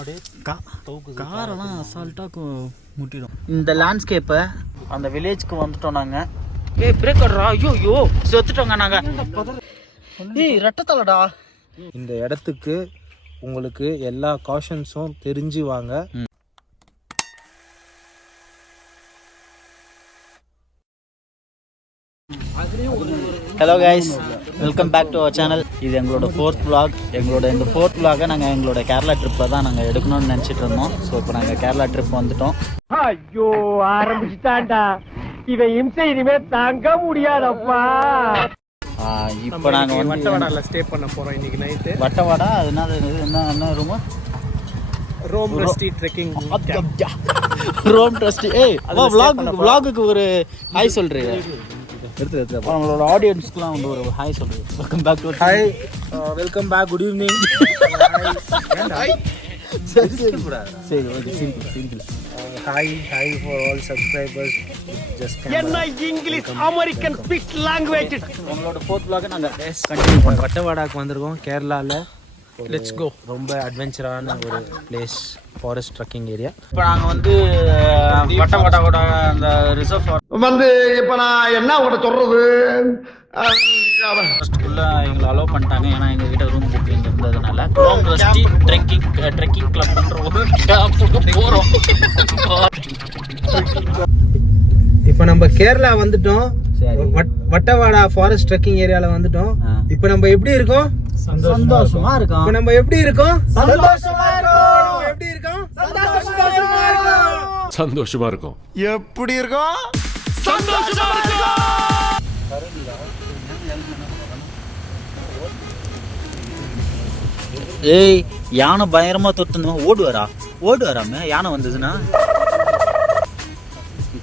காரெல்லாம் அசால்ட்டாக முட்டிடும். இந்த லேண்ட்ஸ்கேப்பை அந்த வில்லேஜ்க்கு வந்துட்டோம் நாங்கள். பிரேக் வர்றா, ஐயோ செத்துட்டோங்க நாங்கள். ரெட்டத்தலடா. இந்த இடத்துக்கு உங்களுக்கு எல்லா காஷன்ஸும் தெரிஞ்சு வாங்க. Hello guys, welcome back to our channel. இது எங்களோட 4th vlog. இந்த 4th vlog நாங்கள் எங்களோட கேரளா ட்ரிப்பில் தான் நாங்கள் எடுக்கணும்னு நினச்சிட்டு இருந்தோம். ஸோ இப்போ நாங்கள் கேரளா ட்ரிப் வந்துட்டோம். ஐயோ ஆரம்பிச்சுட்டான்டா, இவன் இம்சை இனிமே தாங்க முடியாதப்பா. இப்போ நாங்கள் வந்து வட்டவாடாவில் ஸ்டே பண்ண போகிறோம் இன்னைக்கு நைட்டு. வட்டவாடா அது என்ன room? Roam trusty trekking. Roam trusty. vlogக்கு ஒரு ஹாய் சொல்கிறீங்க. அவங்களோட ஆடியன்ஸ்க்குலாம் வந்து ஒரு ஹாய் சொல்கிறேன். Welcome back to hi, welcome back, good evening. சரி okay, simple. Hi for all subscribers. Just என்ன இங்கிலீஷ் அமெரிக்கன் ஸ்பீச் லாங்குவேஜ். உங்களோட 4th vlog நாங்கள் கண்டினியூ பண்ணுறோம். வட்டவாடாக்கு வந்திருக்கோம் கேரளாவில். Let's go. ரொம்ப அட்வென்ச்சரான ஒரு பிளேஸ், ஃபாரஸ்ட் ட்ரக்கிங் ஏரியா. இப்போ நாங்கள் வந்து வட்டவாடாவோட அந்த ரிசர்வ் வந்து இப்போ நான் என்ன உங்கள்கிட்ட சொல்றது, ஃபர்ஸ்ட்டுக்குள்ளே எங்களை அலோவ் பண்ணிட்டாங்க. ஏன்னா எங்கள் கிட்ட ரூம் புக்கிங் இருந்ததுனால ரோம் ட்ரஸ்டி ட்ரெக்கிங் கிளப்ன்ற ஒரு கேம்புக்கு போகிறோம். இப்போ நம்ம கேரளா வந்துட்டோம். வட்டவாடா ஃபாரஸ்ட் ட்ரக்கிங் ஏரியாவில் வந்துட்டோம். இப்போ நம்ம எப்படி இருக்கோம்? சந்தோஷமா இருக்கும். இப்போ நம்ம எப்படி இருக்கோம்? சந்தோஷமா இருக்கும். எப்படி இருக்கோம்? சந்தோஷமா இருக்கும். எப்படி இருக்கும்? சந்தோஷமா இருக்கும். ஏய், யானை பயங்கரமா தொட்டு ஓடுவாராம யானை வந்ததுன்னா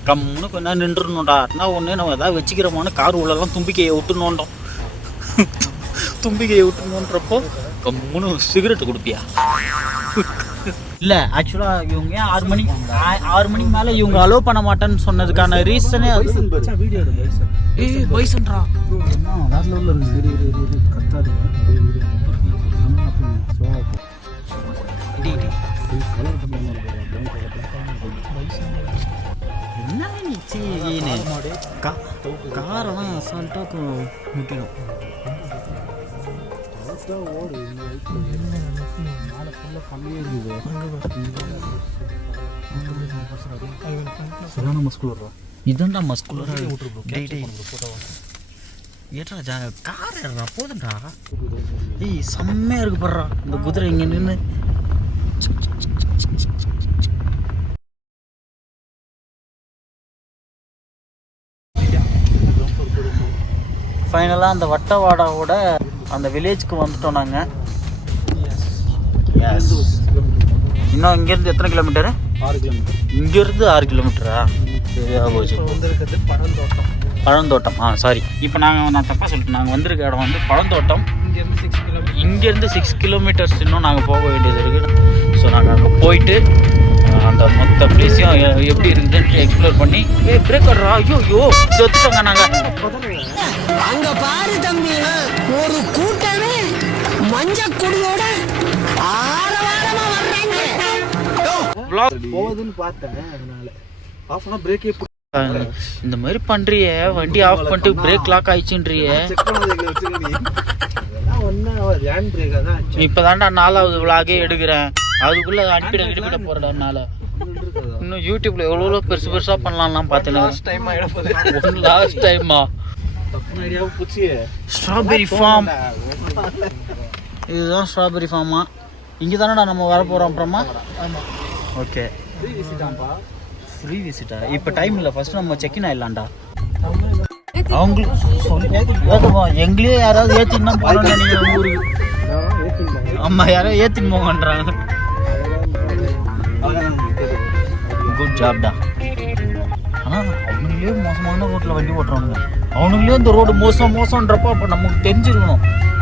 கம்முன்னு கொஞ்ச நேரம் நின்றுணும்டா. ஒன்று நம்ம எதாவது வச்சுக்கிறோமான கார் உள்ளெல்லாம் தும்பிக்கையை விட்டுணுன்றோம். தும்பிக்கையை விட்டுணுன்றப்போ கம்முன்னு சிகரெட்டு கொடுப்பியா? இல்லை, ஆக்சுவலாக இவங்க 6 மணிக்கு மேலே இவங்க அலோவ் பண்ண மாட்டேன்னு சொன்னதுக்கான ரீசனே பைசன்ட்ரா. காரெல்லாம் அசால்ட்டாக முட்டிடும். இதான்டா மஸ்குலரா. ஏற்றா கார் ஏறா போதுண்டா. ஏய், செம்மையா இருக்கு பாடுறா இந்த குதிரை இங்க நின்று. ஃபைனலாக அந்த வட்டவாடாவோட அந்த வில்லேஜ்க்கு வந்துட்டோம் நாங்கள். இன்னும் இங்கேருந்து எத்தனை கிலோமீட்டரு? 6 கிலோமீட்டர். இங்கேருந்து 6 கிலோமீட்டரா? சரியா போச்சு. பழந்தோட்டம். சாரி, இப்போ நான் தப்பாக சொல்லிட்டேன். நாங்கள் வந்திருக்க இடம் வந்து பழந்தோட்டம். இங்கேருந்து 6 கிலோமீட்டர்ஸ் இன்னும் நாங்கள் போக வேண்டியது இருக்குது. ஸோ நாங்கள் அங்கே போயிட்டு அந்த மொத்த பிளேஸையும் எப்படி இருக்குதுன்னு எக்ஸ்ப்ளோர் பண்ணி பிரேக் வர்றா, ஐயோ செத்துட்டோங்க நாங்கள். அங்க பாரு தம்பி, ஒரு கூட்டமே மஞ்ச குடியோட ஆரவாரமா வர்றாங்க. போகுதுன்னு பார்த்தேன், அதனால ஆஃப் பண்ணா பிரேக்கே. இந்த மாதிரி பண்றியே, வண்டி ஆஃப் பண்ணிட்டு பிரேக் லாக் ஆயிடுச்சுன்றியே. இப்பதான்டா 4வது விளாகே எடுக்கிறேன். அதுக்குள்ள அனுப்பிட போறேன். இன்னும் யூடியூப்ல எவ்வளோ பெருசா பண்ணலாம்லாம் பார்த்தேன். லாஸ்ட் டைமா ஸ்ட்ராபெரி ஃபார்ம். இதுதான் ஸ்ட்ராபெரி ஃபார்மா. இங்கே தானடா நம்ம வர போகிறோம் அப்புறமா. Okay, free Vista? இப்போ டைம் இல்லை, ஃபர்ஸ்ட் நம்ம செக்இன் ஆயிடலாம்டா. அவங்களுக்கு எங்களையே யாராவது ஏற்றின்னு போகணும்னு நினைக்கிறேன் ஊருக்கு. ஆமாம், யாராவது ஏற்றின்னு போங்கன்றாங்க. குட் ஜாப்டா. ஆனால் அவனுங்களே மோசமான ரோட்டில் வண்டி ஓட்டுறானுங்க. அவனுங்களே இந்த ரோடு மோசம்ன்றப்போ அப்போ நமக்கு தெரிஞ்சிருக்கணும்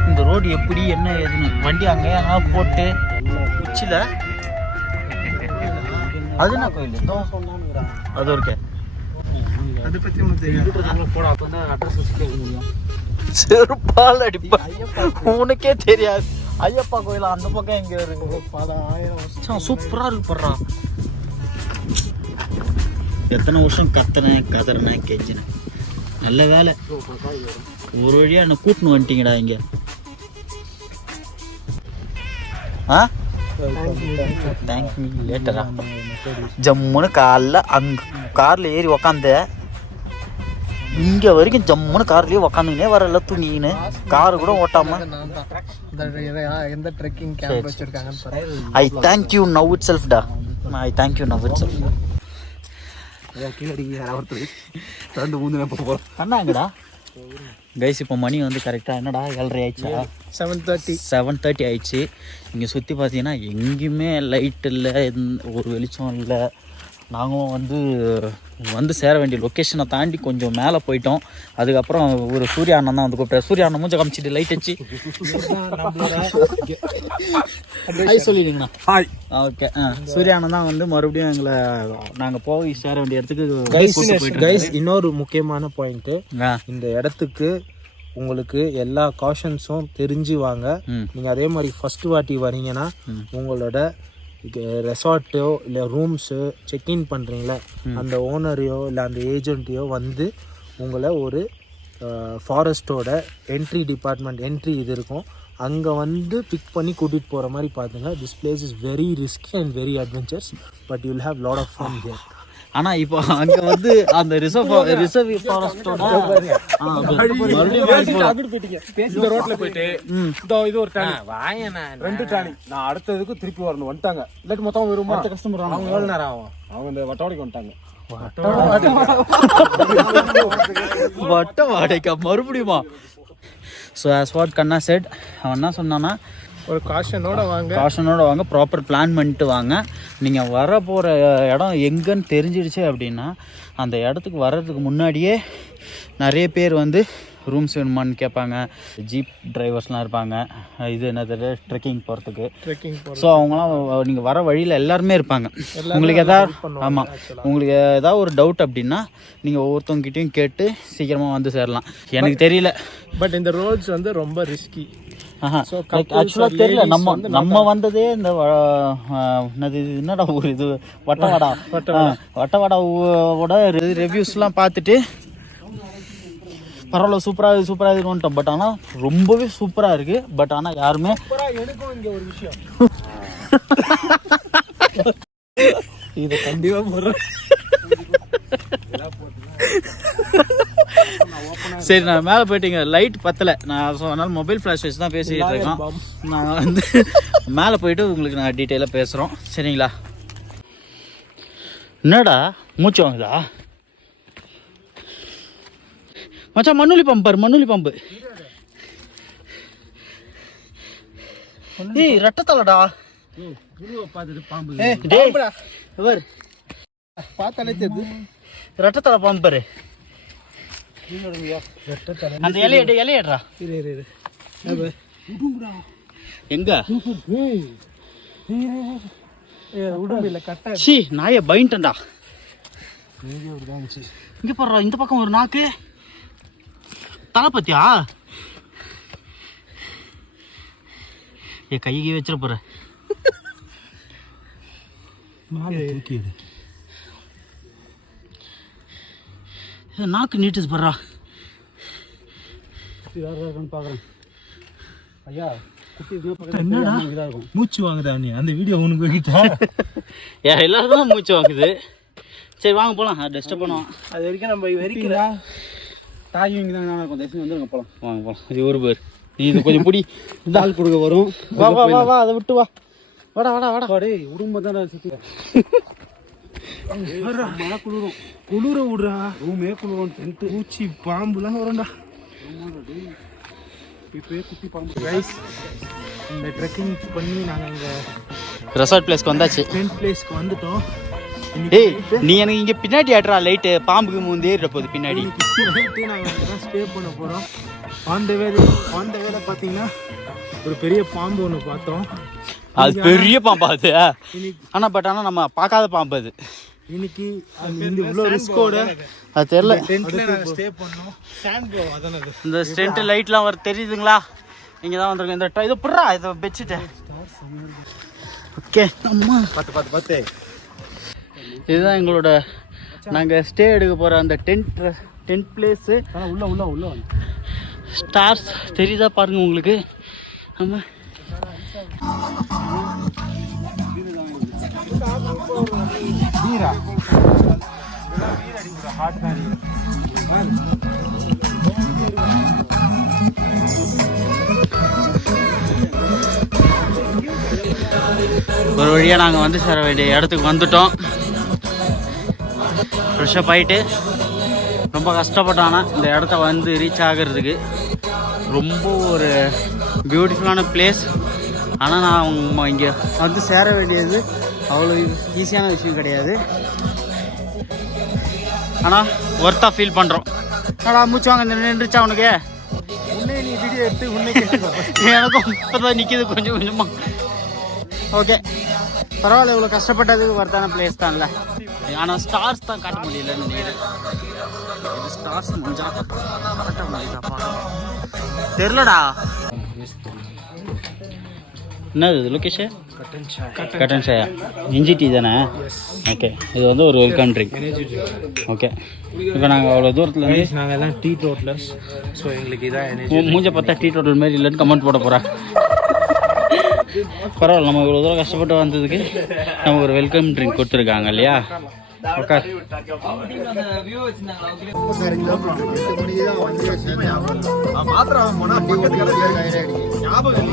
இந்த ரோடு எப்படி என்ன ஏதுன்னு. வண்டி அங்கேயே அங்கே போட்டு உச்சியில் அது என்ன கோயில்? அது இருக்கே. அதை பற்றி ஒன்று தெரியும். போட அப்போ தான் அட்ரஸ் வச்சு கேட்க முடியும். செருப்பால் அடிப்பா, உனக்கே தெரியாது. ஐயப்பா கோயில் அந்த பக்கம் எங்க இருக்கு? பல ஆயிரம் வருஷம். சூப்பரா இருக்கு படுறா. எத்தனை வருஷம் கதறினேன் கெஞ்சினேன். நல்ல வேலை ஒரு வழியா என்ன கூட்டின்னு வந்துட்டீங்கடா இங்க. தேங்க்யூ லேட்டரா. ஜம்முன்னு காலைல அங்கே காரில் ஏறி உக்காந்த இங்கே வரைக்கும் ஜம்முன்னு கார்லேயே உக்காந்துக்கினே வரல துணின்னு காரு கூட ஓட்டாம. எந்த ட்ரெக்கிங் கேம்ப் வச்சிருக்காங்கன்னு ஐ தேங்க்யூ நவ் இட் செல்ஃப்டா. I thank you now it self. அண்ணாங்கடா கைஸ் இப்போ மணி வந்து கரெக்டாக என்னடா 7:30 ஆயிடுச்சா? 7:30 ஆயிடுச்சு. இங்கே சுற்றி பார்த்தீங்கன்னா எங்கேயுமே லைட் இல்லை, ஒரு வெளிச்சம் இல்லை. நாங்களும் வந்து சேர வேண்டிய லொக்கேஷனை தாண்டி கொஞ்சம் மேலே போயிட்டோம். அதுக்கப்புறம் ஒரு சூர்யா அண்ணன் தான் வந்து கூப்பிட்டாரு. சூர்யா அண்ணன் மூஞ்ச காமிச்சிட்டு லைட் வச்சு சொல்லிடுங்கண்ணா. ஓகே. சூர்யா அண்ணன் தான் வந்து மறுபடியும் எங்களை நாங்கள் போய் சேர வேண்டிய இடத்துக்கு. இன்னொரு முக்கியமான பாயிண்ட்டு, இந்த இடத்துக்கு உங்களுக்கு எல்லா காஷன்ஸும் தெரிஞ்சு வாங்க. நீங்கள் அதே மாதிரி ஃபர்ஸ்ட் வாட்டி வரீங்கன்னா உங்களோட ரெசார்ட்டோ இல்லை ரூம்ஸு செக்இன் பண்ணுறீங்களா அந்த ஓனரையோ இல்லை அந்த ஏஜென்ட்டையோ வந்து உங்களை ஒரு ஃபாரஸ்ட்டோட என்ட்ரி டிபார்ட்மெண்ட் என்ட்ரி இது இருக்கும், அங்கே வந்து பிக் பண்ணி கூட்டிகிட்டு போகிற மாதிரி பார்த்துங்க. This place is very risky and very adventures, but you will have lot of fun here. ஆனால் இப்போ அங்கே வந்து அந்த ரிசர்வ் ஃபாரஸ்ட்டோட இந்த ரோட்ல போயிட்டு இது ஒரு ரெண்டு டானி நான் அடுத்ததுக்கு திருப்பி வரணும் வந்துட்டாங்க. இல்லாட்டி மொத்தம் வருமா கஸ்டமர் அவங்க எவ்வளோ நேரம் ஆகும்? அவங்க இந்த வட்டவாடிக்கு வந்துட்டாங்க. வட்ட வாடகைக்கா மறுபடியுமா? ஸோ ஆஸ் வாட் கண்ணா செட், அவன் என்ன சொன்னான்னா ஒரு காஷனோட வாங்க, ப்ராப்பர் பிளான் பண்ணிட்டு வாங்க. நீங்கள் வர போகிற இடம் எங்கன்னு தெரிஞ்சிடுச்சு அப்படின்னா அந்த இடத்துக்கு வர்றதுக்கு முன்னாடியே நிறைய பேர் வந்து ரூம்ஸ் வேணுமான்னு கேட்பாங்க. ஜீப் டிரைவர்ஸ்லாம் இருப்பாங்க, இது என்னது ட்ரெக்கிங் போகிறதுக்கு. ஸோ அவங்களாம் நீங்கள் வர வழியில் எல்லாருமே இருப்பாங்க. உங்களுக்கு உங்களுக்கு ஏதாவது ஒரு டவுட் அப்படின்னா நீங்கள் ஒவ்வொருத்தவங்கிட்டையும் கேட்டு சீக்கிரமாக வந்து சேரலாம். எனக்கு தெரியல, பட் இந்த ரோட்ஸ் வந்து ரொம்ப ரிஸ்கி. ஆக்சுவலாக தெரியல. நம்ம வந்ததே இந்த என்னடா ஒரு இது வட்டவாடாவோட ரிவ்யூஸ்லாம் பார்த்துட்டு பரவாயில்ல சூப்பராக இருக்குன்ட்டோம். பட் ஆனால் ரொம்பவே சூப்பராக இருக்குது. பட் ஆனால் யாருமே எனக்கும் இங்கே ஒரு விஷயம் இதை கண்டிப்பாக போடுறேன். சரி, நான் மேலே போயிட்டீங்க, லைட் பத்தலை. நான் அதனால மொபைல் ஃப்ளாஷ் வச்சு தான் பேசிக்கிட்டு இருக்கேன். நான் வந்து மேலே போயிட்டு உங்களுக்கு நான் டீட்டெயிலாக பேசுகிறோம், சரிங்களா? என்னடா மூச்சு வாங்குதா மச்சான்? மண்ணுளி பம்பு. ஏய் ரெட்டத்தலடா, ரெட்டத்தலை பம்பரு. அந்த இலையடா எங்க நாய பயின்ட்டா. இங்க பாரு, இந்த பக்கம் ஒரு நாக்கு தலை பத்தியா? கையை வச்சிட போற. நாக்கு நீட்டுச்சு பர்றா. பாக்குறேன் ஐயா, மூச்சு வாங்குதா நீ? அந்த வீடியோ உனக்கு கிட்ட எல்லாருக்கும் மூச்சு வாங்குது. சரி வாங்க போலாம், டிஸ்டர்ப் பண்ணுவோம். அது வரைக்கும் நம்ம வரைக்கும் தாய் வாங்கி தான் நான் கொஞ்சம் வந்துருங்க, போலாம் வாங்க போலாம். இது ஒரு பேர், நீ இது கொஞ்சம் பிடி, தால் கொடுக்க வரும். வா அதை விட்டு வா, வாடா உடம்பு தானே சுற்றி குளிர விடுறா. ரூமே குளிரும், டென்ட்டு பூச்சி பாம்புலாம் வரும்டா. குட்டி பாம்பு. ரைஸ் இந்த ட்ரெக்கிங் பண்ணி நாங்கள் இங்கே ரெசார்ட் பிளேஸ்க்கு வந்தாச்சு. டென்ட் பிளேஸ்க்கு வந்துட்டோம். ஏய் நீ எனக்கு இங்கே பின்னாடி ஆடுறா, லைட்டு பாம்புக்கு முந்தி ஏறிட போகுது பின்னாடி. நைட்டு நாங்கள் அங்கே தான் ஸ்டே பண்ண போகிறோம். ஆன் த வேல பார்த்தீங்கன்னா ஒரு பெரிய பாம்பு ஒன்று பார்த்தோம். அது பெரிய பாம்பா அது? ஆனால் நம்ம பார்க்காத பாம்பு அது. இன்னைக்கு இந்த இவ்வளோ ரிஸ்கோட அது தெரியல. டென்ட்ல நாங்கள் ஸ்டே பண்ணோம். இந்த ஸ்டென்ட் லைட்லாம் வர தெரியுதுங்களா? இங்கே தான் வந்திருக்கோம். இந்த இது புறா இதை வச்சுட்டு ஓகே அம்மா 10 இதுதான் எங்களோட நாங்கள் ஸ்டே எடுக்க போகிற அந்த டென்ட் பிளேஸு. உள்ள ஸ்டார்ஸ் தெரியுதா பாருங்க உங்களுக்கு. ஆமாம் ஒரு வழியாக நாங்கள் வந்து சேர வேண்டிய இடத்துக்கு வந்துட்டோம். ஃப்ரெஷ்ஷப் ஆகிட்டு ரொம்ப கஷ்டப்பட்டானா இந்த இடத்த வந்து ரீச் ஆகிறதுக்கு. ரொம்ப ஒரு பியூட்டிஃபுல்லான பிளேஸ். ஆனால் நான் இங்கே வந்து சேர வேண்டியது அவ்வளோ ஈஸியான விஷயம் கிடையாது. ஆனால் ஒர்த்தாக ஃபீல் பண்ணுறோம். ஆனால் மூச்சு வாங்க நின்றுச்சா உனக்கு? நீ வீடியோ எடுத்து எனக்கும் இப்போ தான் நிற்கிது கொஞ்சம் கொஞ்சமாக. ஓகே பரவாயில்ல, இவ்வளோ கஷ்டப்பட்டதுக்கு ஒர்த்தான பிளேஸ் தான்ல. ஆனால் ஸ்டார்ஸ் தான் காட்ட முடியலன்னு நினைக்கிறேன். ஸ்டார்ஸ் முடிஞ்சா காட்ட முடியுதாப்பா தெரிலடா. என்னது இது லொக்கேஷன்? கட்டன் சாயா இஞ்சி டீ தானே? ஓகே இது வந்து ஒரு வெல்கம் ட்ரிங்க். ஓகே இப்போ நாங்கள் அவ்வளோ தூரத்தில் வந்து நாங்கள் எல்லாம் டீ டோட்டலர்ஸ். ஸோ எங்களுக்கு இதான் மூஞ்ச பார்த்தா டீ டோட்டல் மாரி இல்லைன்னு கமெண்ட் போட போகிறேன். பரவாயில்ல, நம்ம இவ்வளோ தூரம் கஷ்டப்பட்டு வந்ததுக்கு நமக்கு ஒரு வெல்கம் ட்ரிங்க் கொடுத்துருக்காங்க இல்லையா? ஓகே ஞாபகம்